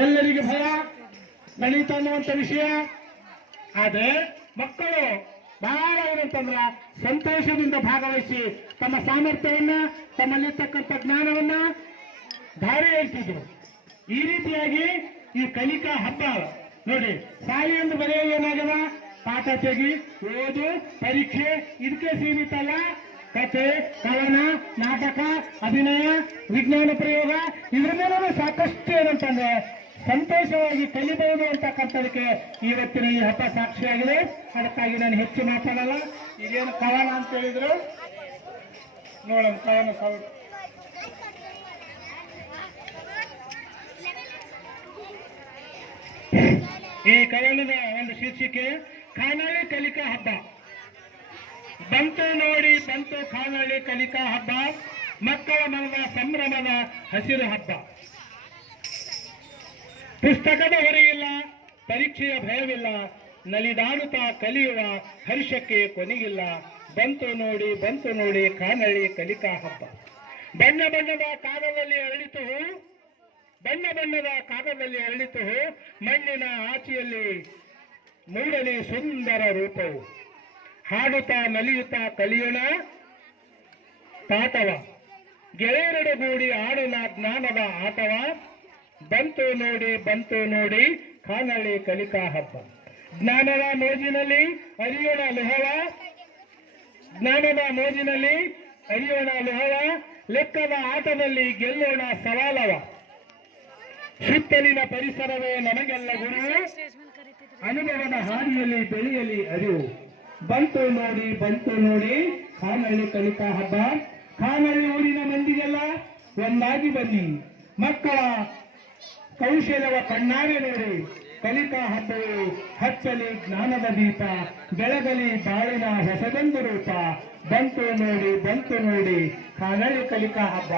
ಎಲ್ಲರಿಗೆ ಭಯ ಗಣಿತ ಅನ್ನುವಂಥ ವಿಷಯ. ಆದರೆ ಮಕ್ಕಳು ಬಹಳ ಏನಂತಂದ್ರ ಸಂತೋಷದಿಂದ ಭಾಗವಹಿಸಿ ತಮ್ಮ ಸಾಮರ್ಥ್ಯವನ್ನ ತಮ್ಮಲ್ಲಿರ್ತಕ್ಕಂಥ ಜ್ಞಾನವನ್ನ ಧಾರೆ ಹೇಳ್ತಿದ್ರು. ಈ ರೀತಿಯಾಗಿ ಈ ಕಲಿಕಾ ಹಬ್ಬ ನೋಡಿ, ಶಾಲೆ ಎಂದು ಬರೆಯ ಏನಾಗದ, ಪಾಠ ತೆಗಿ, ಓದು, ಪರೀಕ್ಷೆ ಇದಕ್ಕೆ ಸೀಮಿತ ಅಲ್ಲ. ಕಥೆ, ಕವನ, ನಾಟಕ, ಅಭಿನಯ, ವಿಜ್ಞಾನ ಪ್ರಯೋಗ ಇದ್ರ ಮೇಲೆ ಸಾಕಷ್ಟು ಏನಂತಂದ್ರೆ ಸಂತೋಷವಾಗಿ ಕಲಿಬಹುದು ಅಂತಕ್ಕಂಥದಕ್ಕೆ ಇವತ್ತಿನ ಈ ಹಬ್ಬ ಸಾಕ್ಷಿಯಾಗಿದೆ. ಅದಕ್ಕಾಗಿ ನಾನು ಹೆಚ್ಚು ಮಾತಾಡಲ್ಲ. ಇದೇನು ಕವನ ಅಂತ ಹೇಳಿದ್ರು ನೋಡೋಣ. ಕವನ ಈ ಕವನದ ಒಂದು ಶೀರ್ಷಿಕೆ ಖಾನಾಳಿ ಕಲಿಕಾ ಹಬ್ಬ. ಬಂತು ನೋಡಿ ಬಂತು ಖಾನಾಳಿ ಕಲಿಕಾ ಹಬ್ಬ, ಮಕ್ಕಳ ಮನದ ಸಂಭ್ರಮದ ಹಸಿರು ಹಬ್ಬ. ಪುಸ್ತಕದ ಹೊರೆಯಿಲ್ಲ, ಪರೀಕ್ಷೆಯ ಭಯವಿಲ್ಲ, ನಲಿದಾಡುತ್ತಾ ಕಲಿಯುವ ಹರ್ಷಕ್ಕೆ ಕೊನೆಗಿಲ್ಲ. ಬಂತು ನೋಡಿ ಖಾನಾಳಿ ಕಲಿಕಾ ಹಬ್ಬ. ಬಣ್ಣ ಬಣ್ಣದ ಕಾಗದಲ್ಲಿ ಅರಳಿತು ಬಣ್ಣ ಬಣ್ಣದ ಕಾಗದಲ್ಲಿ ಅರಳಿತು ಮಣ್ಣಿನ ಆಚೆಯಲ್ಲಿ ಮೂಡಲಿ ಸುಂದರ ರೂಪವು. ಹಾಡುತ್ತಾ ನಲಿಯುತ್ತಾ ಕಲಿಯೋಣ ಪಾಠವ, ಗೆಳೆಯರೊಡಗೂಡಿ ಆಡೋಣ ಜ್ಞಾನದ ಆಟವ. ಬಂತು ನೋಡಿ ಖಾನಾಳಿ ಕಲಿಕಾ ಹಬ್ಬ. ಜ್ಞಾನದ ಮೋಜಿನಲ್ಲಿ ಅರಿಯೋಣ ಲುಹವ, ಜ್ಞಾನದ ಮೋಜಿನಲ್ಲಿ ಅರಿಯೋಣ ಲುಹವ. ಲೆಕ್ಕದ ಆಟದಲ್ಲಿ ಗೆಲ್ಲೋಣ ಸವಾಲವ. ಸುತ್ತಲಿನ ಪರಿಸರವೇ ನಮಗೆಲ್ಲ ಗುರುವು, ಅನುಭವದ ಹಾದಿಯಲ್ಲಿ ಬೆಳೆಯಲಿ ಅರಿವು. ಬಂತು ನೋಡಿ ಖಾನಾಳಿ ಕಲಿಕಾ ಹಬ್ಬ. ಖಾನಾಳಿ ಊರಿನ ಮಂದಿಗೆಲ್ಲ ಒಂದಾಗಿ ಬನ್ನಿ, ಮಕ್ಕಳ ಕೌಶಲ್ಯವ ಕಣ್ಣಾರೆ ನೋಡಿ. ಕಲಿಕಾ ಹಬ್ಬವು ಹಚ್ಚಲಿ ಜ್ಞಾನದ ದೀಪ, ಬೆಳಗಲಿ ಬಾಳಿನ ಹೊಸದೊಂದು ರೂಪ. ಬಂತು ನೋಡಿ ಖಾನಾಳಿ ಕಲಿಕಾ ಹಬ್ಬ.